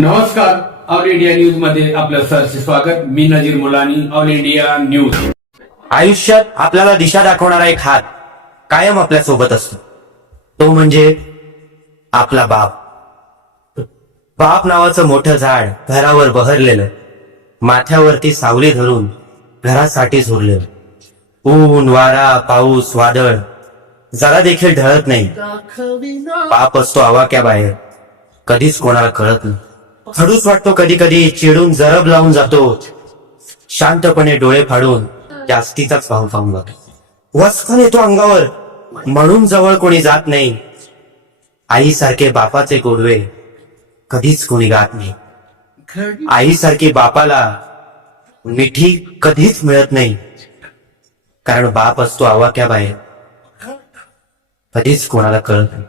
नमस्कार all India न्यूजमध्ये आपलं सहर्ष स्वागत. मी Nazir Mulani all India news. आयुष्यात आपल्याला दिशा दाखवणारा एक हात कायम आपल्यासोबत असतो. तो म्हणजे आपला बाप. बाप नावाचं मोठं झाड घरावर बहरलेलं माथ्यावरती सावली धरून घरासाठी झुरलेलं. ऊन वारा पाऊस वादळ जरा देखील ढळत नाही. बाप असतो आवाक्या बाहेर कधीच कोणाला कळत नाही. खडूस वाटतो कधी कधी चिडून जरब लावून जातो. शांतपणे डोळे फाडून जास्तीचाच भाव पाहून जातो वस्कन येतो अंगावर. म्हणून जवळ कोणी जात नाही. आईसारखे बापाचे गोडवे. कधीच कोणी गात नाही. आईसारखी बापाला मिठी कधीच मिळत नाही. कारण बाप असतो आवाक्या बाहेर कधीच कोणाला कळत नाही.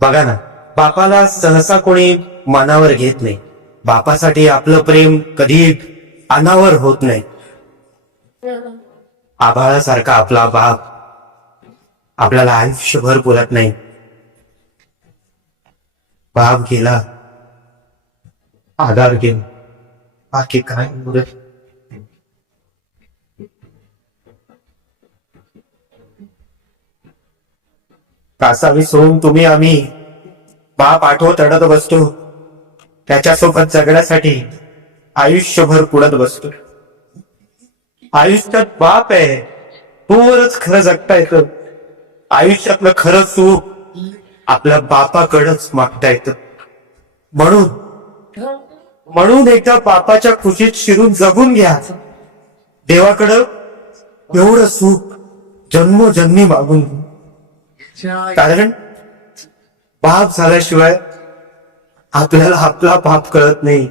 बघा ना. बापाला सहसा कोणी मनावर घेत नाही. बापासाठी आपलं प्रेम कधी अनावर होत नाही. आभाळासारखा आपला बाप आपल्याला आयुष्यभर बोलत नाही. बाप गेला. आधार गेला. बाकी काय बोलत कासावी सोडून तुम्ही आम्ही बाप आठवत रडत बसतो. त्याच्यासोबत जगण्यासाठी आयुष्यभर पुढत बसतो. आयुष्यात बाप आहे. तोवरच खरं जगता येतं. आयुष्यातलं खरं सुख आपल्या बापाकडच मागता येतं. म्हणून म्हणून एकदा बापाच्या खुशीत शिरून जगून घ्या. देवाकडं एवढं सुख जन्मोजन्मी मागून. कारण बाप झाल्याशिवाय आपल्याला आपला पाप कळत नाही.